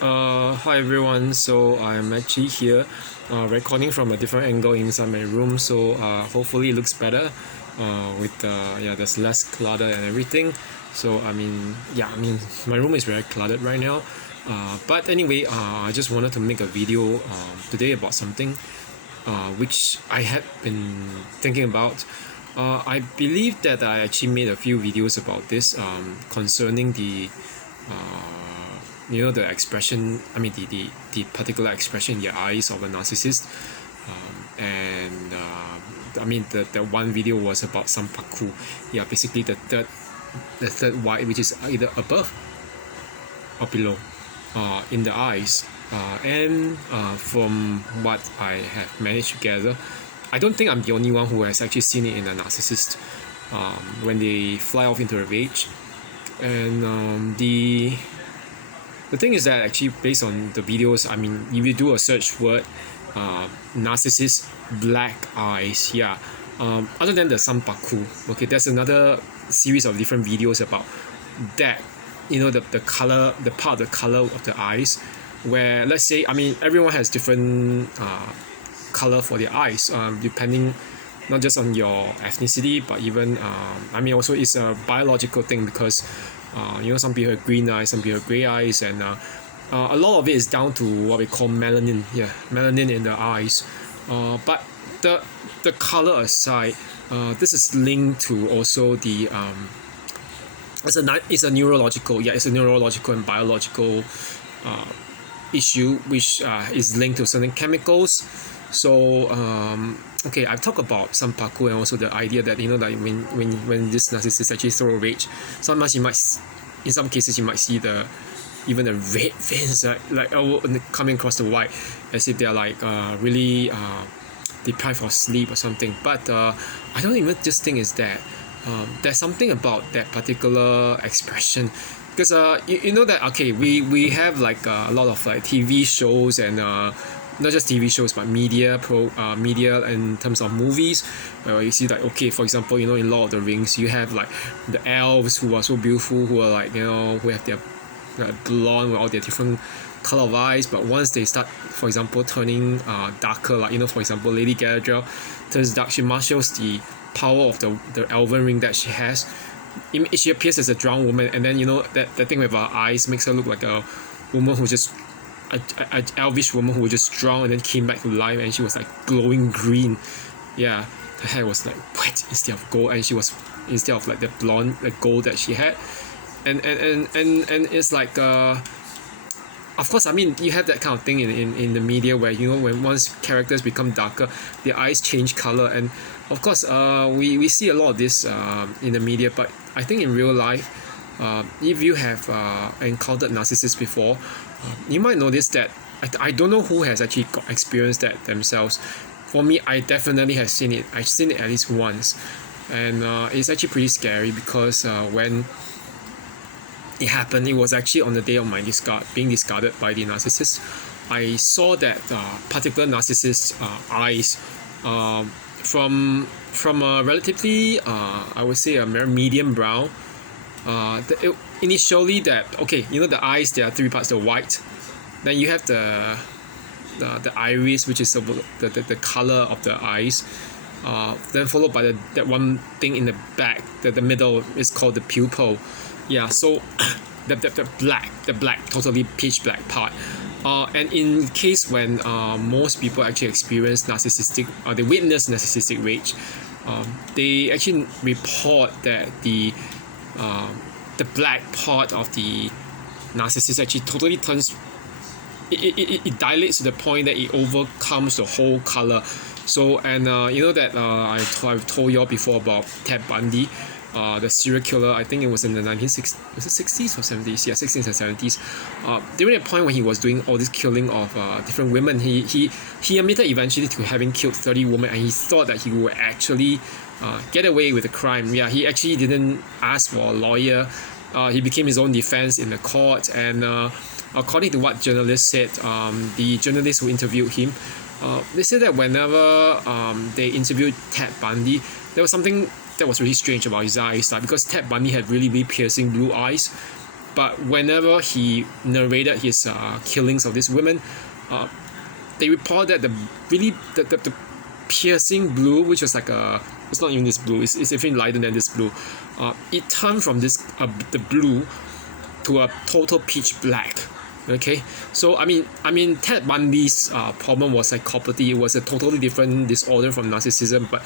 Hi everyone. So I'm actually here, recording from a different angle inside my room. So hopefully it looks better. With there's less clutter and everything. So my room is very cluttered right now. But anyway, I just wanted to make a video today about something which I had been thinking about. I believe that I actually made a few videos about this concerning the expression, the particular expression in the eyes of a narcissist. And the one video was about some parkour. Yeah, basically the third white, which is either above or below in the eyes. And from what I have managed to gather, I don't think I'm the only one who has actually seen it in a narcissist when they fly off into a rage. And the thing is that actually based on the videos, if you do a search word, narcissist black eyes, yeah. Other than the sampaku, okay, there's another series of different videos about that. The color, the part of the color of the eyes, where let's say, everyone has different color for their eyes, depending not just on your ethnicity, but even also it's a biological thing because some people have green eyes, some people have gray eyes, and a lot of it is down to what we call melanin. Yeah, melanin in the eyes. But the color aside, this is linked to also the it's a neurological and biological issue which is linked to certain chemicals. So okay, I've talked about some parkour and also the idea that that when this narcissist actually throw a rage, sometimes in some cases you might see even the red veins coming across the white, as if they're like really deprived of sleep or something. But I don't even just think it's that. There's something about that particular expression because you know that okay, we have like a lot of like TV shows and not just TV shows but media in terms of movies. You see like, okay, for example, in Lord of the Rings you have like the elves who are so beautiful, who are like who have their blonde with all their different color of eyes, but once they start, for example, turning darker, like for example, Lady Galadriel turns dark, she marshals the power of the elven ring that she has. She appears as a drowned woman, and then that thing with her eyes makes her look like a woman who just a elvish woman who was just drowned and then came back to life, and she was like glowing green. Yeah, her hair was like white instead of gold, and she was, instead of like the blonde, like gold that she had. And it's like of course, you have that kind of thing in the media where when once characters become darker, their eyes change color, and of course we see a lot of this in the media. But I think in real life, if you have encountered narcissists before, you might notice that I don't know who has actually experienced that themselves. For me, I definitely have seen it. I've seen it at least once, and it's actually pretty scary because when it happened, it was actually on the day of my being discarded by the narcissist. I saw that particular narcissist's eyes, from a relatively I would say a medium brown. Initially that, okay, the eyes, there are three parts: the white, then you have the iris, which is the color of the eyes, then followed by that one thing in the back, the middle is called the pupil. Yeah, so the black, totally pitch black part. And in case when most people actually experience narcissistic, they witness narcissistic rage, they actually report that the black part of the narcissist actually totally turns, it dilates to the point that it overcomes the whole color. So, and I've told y'all before about Ted Bundy, the serial killer. I think it was in the 1960s or 70s. Yeah, 60s and 70s. During a point when he was doing all this killing of different women, he admitted eventually to having killed 30 women, and he thought that he would actually get away with the crime. Yeah, he actually didn't ask for a lawyer. He became his own defense in the court, and according to what journalists said, the journalists who interviewed him, they said that whenever they interviewed Ted Bundy, there was something that was really strange about his eyes, because Ted Bundy had really, really piercing blue eyes, but whenever he narrated his killings of these women, they report that the piercing blue, which was like it's not even this blue, it's even lighter than this blue, it turned from this the blue to a total pitch black. Okay, so I mean Ted Bundy's problem was psychopathy. It was a totally different disorder from narcissism, but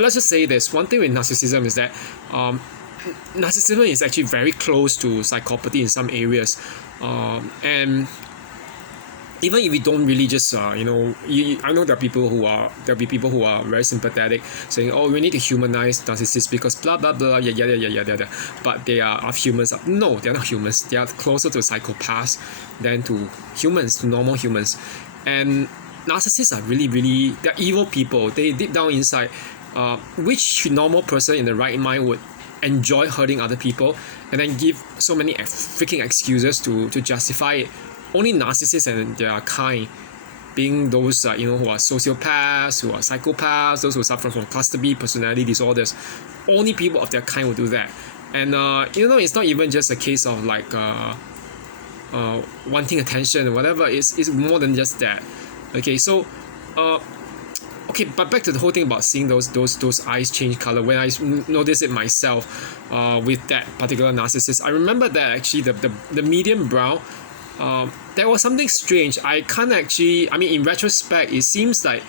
let's just say this one thing with narcissism is that narcissism is actually very close to psychopathy in some areas, and even if we don't really just I know there'll be people who are very sympathetic, saying, oh, we need to humanize narcissists because blah blah blah, yeah, but they are humans. No, they're not humans. They are closer to psychopaths than to humans, to normal humans. And narcissists are really they're evil people. They deep down inside, which normal person in the right mind would enjoy hurting other people and then give so many freaking excuses to justify it. Only narcissists and their kind, being those who are sociopaths, who are psychopaths, those who suffer from cluster B personality disorders, only people of their kind will do that. And it's not even just a case of like wanting attention or whatever. It's more than just that. Okay, so okay, but back to the whole thing about seeing those eyes change color. When I noticed it myself with that particular narcissist, I remember that actually the medium brown. There was something strange. I can't actually. I mean, in retrospect, it seems like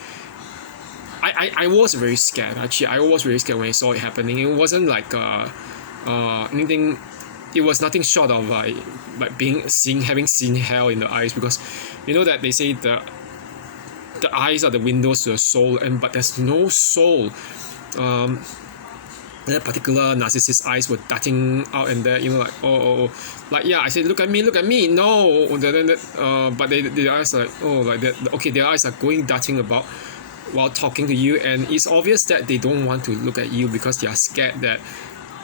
I was very scared. Actually, I was very scared when I saw it happening. It wasn't like anything. It was nothing short of like having seen hell in the eyes, because you know that they say the eyes are the windows to the soul, but there's no soul. That particular narcissist's eyes were darting out and there, like like I said, look at me, no, but the eyes are like, like that. Okay, their eyes are darting about while talking to you, and it's obvious that they don't want to look at you because they are scared that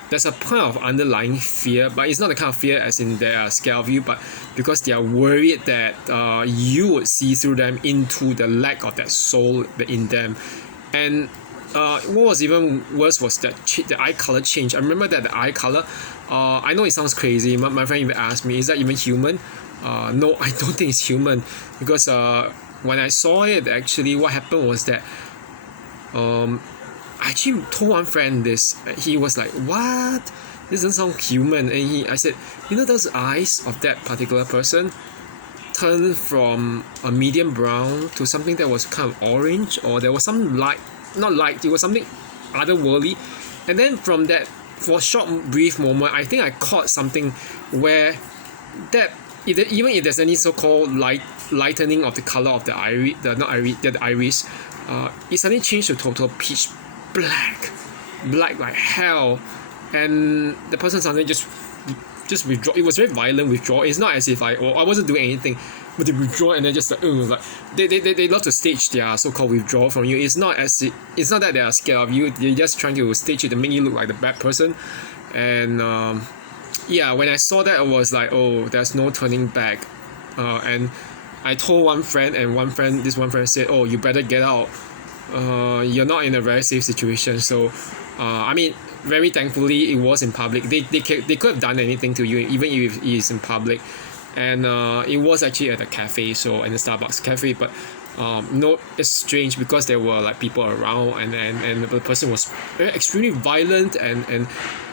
there's a kind of underlying fear, but it's not the kind of fear as in they are scared of you, but because they are worried that you would see through them into the lack of that soul in them. And what was even worse was that the eye color change. I remember that the eye color, I know it sounds crazy. My friend even asked me, is that even human? No, I don't think it's human, because when I saw it, actually what happened was that I actually told one friend this. He was like, what? This doesn't sound human. And I said, those eyes of that particular person turned from a medium brown to something that was kind of orange, or there was some light. Not light, it was something otherworldly. And then from that, for a short brief moment, I think I caught something where that even if there's any so-called lightening of the color of the iris, the iris, it suddenly changed to total pitch black like hell, and the person suddenly just withdraw. It was very violent withdrawal. It's not as if I wasn't doing anything, but they withdraw and then just like they love to stage their so-called withdrawal from you. It's not that they are scared of you. They're just trying to stage it to make you look like the bad person. And when I saw that, I was like, oh, there's no turning back. And I told one friend, and this one friend said, oh, you better get out. You're not in a very safe situation. So I mean, very thankfully it was in public. They could have done anything to you, even if it is in public. And it was actually at a cafe, so in the Starbucks cafe. But it's strange because there were like people around, and the person was extremely violent and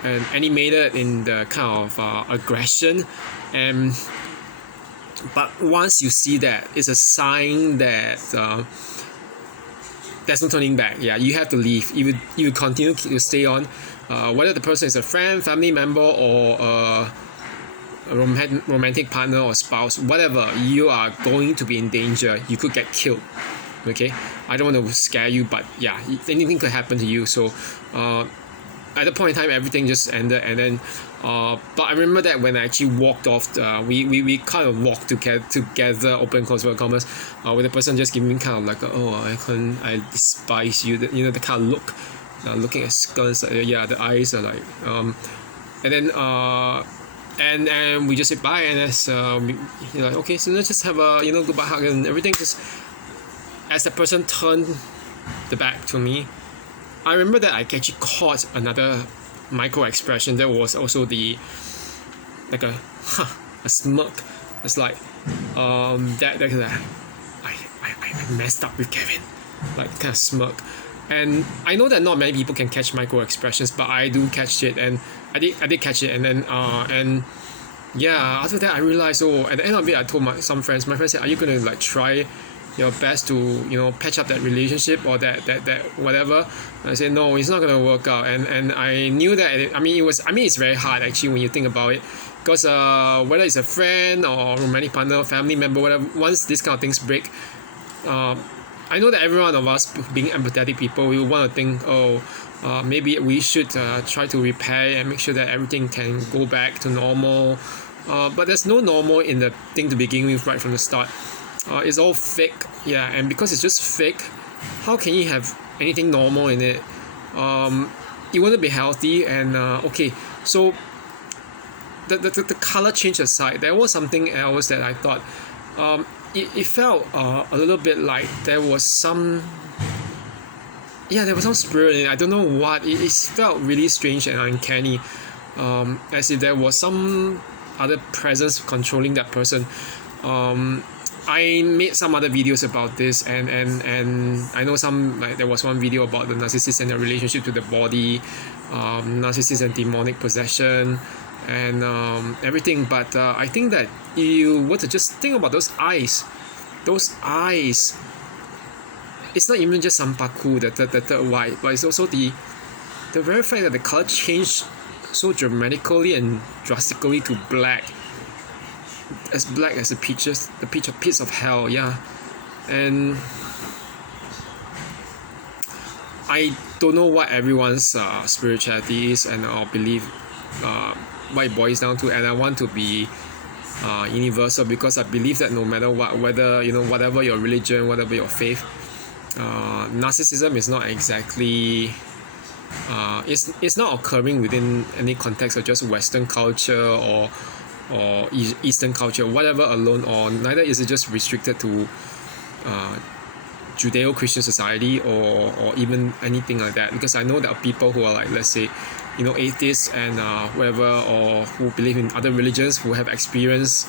animated in the kind of aggression. But once you see that, it's a sign that there's no turning back. Yeah, you have to leave. You continue to stay on, whether the person is a friend, family member, or a romantic partner or spouse, whatever. You are going to be in danger. You could get killed. Okay, I don't want to scare you, but yeah, anything could happen to you. So at the point in time, everything just ended, and then but I remember that when I actually walked off, we kind of walked together, open close commas, with the person just giving me kind of like I despise you, the kind of look, looking at skulls, the eyes are like and then and we just said bye, and as like, okay, so let's just have a goodbye hug, and everything just as the person turned the back to me. I remember that I actually caught another micro expression that was also the like a smirk. It's like I messed up with Kevin, like kind of smirk. And I know that not many people can catch micro expressions, but I do catch it, and I did catch it. And then and yeah, after that I realized, at the end of it I told my friends said, are you gonna like try your best to patch up that relationship or that whatever? And I said no, it's not gonna work out. And I knew that it's very hard actually when you think about it, because whether it's a friend or romantic partner, family member, whatever, once these kind of things break, I know that every one of us, being empathetic people, we want to think, maybe we should try to repair and make sure that everything can go back to normal. But there's no normal in the thing to begin with right from the start. It's all fake, yeah. And because it's just fake, how can you have anything normal in it? You want to be healthy, and okay. So the color change aside, there was something else that I thought. It felt a little bit like there was some spirit in it. I don't know what. It felt really strange and uncanny, as if there was some other presence controlling that person. I made some other videos about this, and I know there was one video about the narcissist and their relationship to the body, narcissist and demonic possession, and everything. But I think that you were to just think about those eyes, it's not even just sampaku, the third white, but it's also the very fact that the color changed so dramatically and drastically to black as the pits of hell, yeah. And I don't know what everyone's spirituality is and or belief, what it boils down to, and I want to be universal, because I believe that no matter what, whether whatever your religion, whatever your faith, narcissism is not exactly it's not occurring within any context of just Western culture or Eastern culture, whatever alone, or neither is it just restricted to Judeo-Christian society or even anything like that. Because I know there are people who are like, let's say, atheists and whatever, or who believe in other religions, who have experienced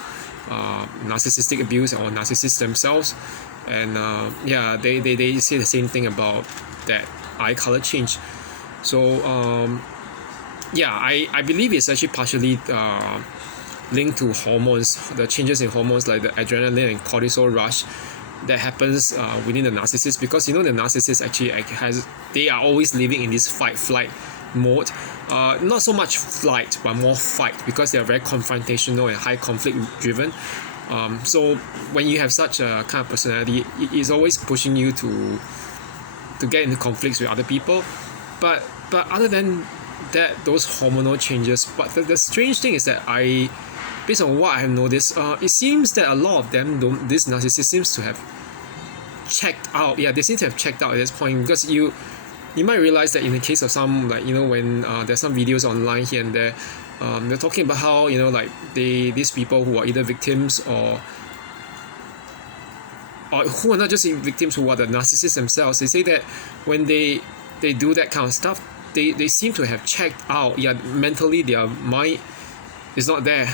narcissistic abuse or narcissists themselves, and they say the same thing about that eye color change. So I believe it's actually partially linked to hormones, the changes in hormones like the adrenaline and cortisol rush that happens within the narcissist, because the narcissist actually they are always living in this fight-flight mode, not so much flight but more fight, because they are very confrontational and high conflict driven. So when you have such a kind of personality, it is always pushing you to get into conflicts with other people. But other than that, those hormonal changes, but the strange thing is that based on what I have noticed, it seems that a lot of them this narcissist seems to have checked out. Yeah, they seem to have checked out at this point, because you might realize that in the case of some, like, when there's some videos online here and there, they're talking about how these people who are either victims or who are not just victims, who are the narcissists themselves, they say that when they do that kind of stuff, they seem to have checked out. Yeah, mentally their mind is not there.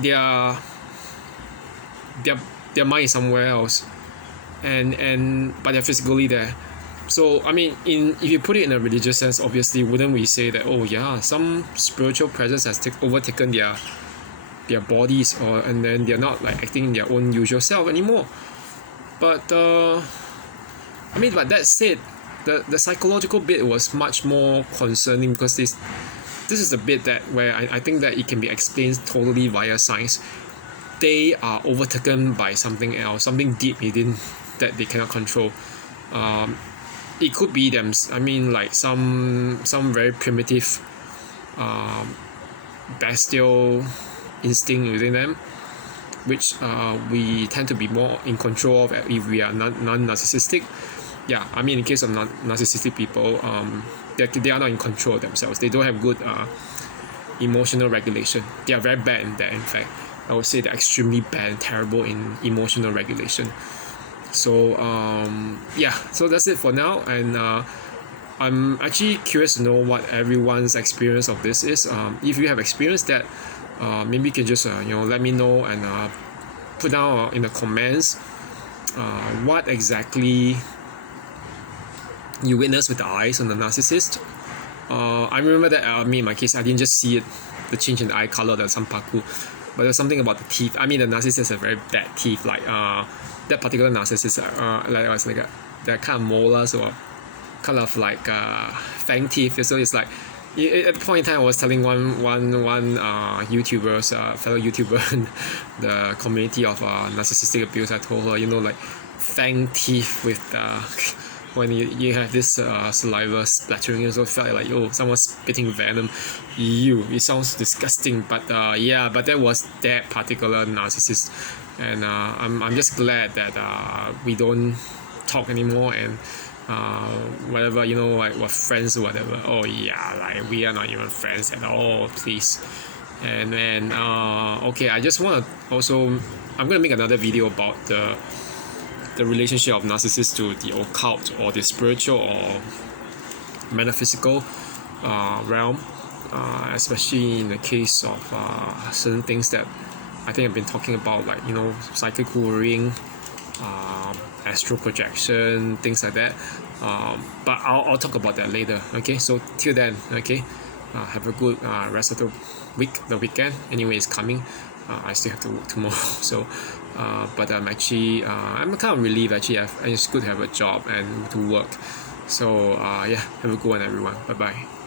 Their mind is somewhere else, and but they're physically there. So if you put it in a religious sense, obviously, wouldn't we say that some spiritual presence has overtaken their bodies, and then they're not acting in their own usual self anymore? But but that said, the psychological bit was much more concerning, because this is the bit where I think that it can be explained totally via science. They are overtaken by something else, something deep within that they cannot control. It could be them. Some very primitive, bestial instinct within them, which we tend to be more in control of if we are non-narcissistic. Yeah, in the case of narcissistic people, they are not in control of themselves. They don't have good emotional regulation. They are very bad in that. In fact, I would say they're extremely bad and terrible in emotional regulation. So so that's it for now, and I'm actually curious to know what everyone's experience of this is. If you have experienced that, maybe you can just let me know and put down in the comments what exactly you witnessed with the eyes on the narcissist. I remember that me in my case, I didn't just see it, the change in the eye color, the some parkour, but there's something about the teeth. I mean, the narcissist have very bad teeth. Like that particular narcissist, like I was like they're kind of molars or kind of like fang teeth. So it's like at the point in time, I was telling one YouTuber's fellow YouTuber in the community of narcissistic abuse. I told her, like fang teeth with when you have this saliva splattering, it also felt like someone's spitting venom. It sounds disgusting, but but that was that particular narcissist, and I'm just glad that we don't talk anymore, and whatever, like what friends or whatever. Like we are not even friends at all, please. And then okay, I just want to also, I'm gonna make another video about the relationship of narcissists to the occult or the spiritual or metaphysical realm, especially in the case of certain things that I think I've been talking about, like psychic hearing, astral projection, things like that. But I'll talk about that later. Okay, so till then, okay, have a good rest of the week. The weekend anyway is coming. I still have to work tomorrow, so but I'm actually I'm kind of relieved actually. It's good to have a job and to work. So have a good one, everyone. Bye bye.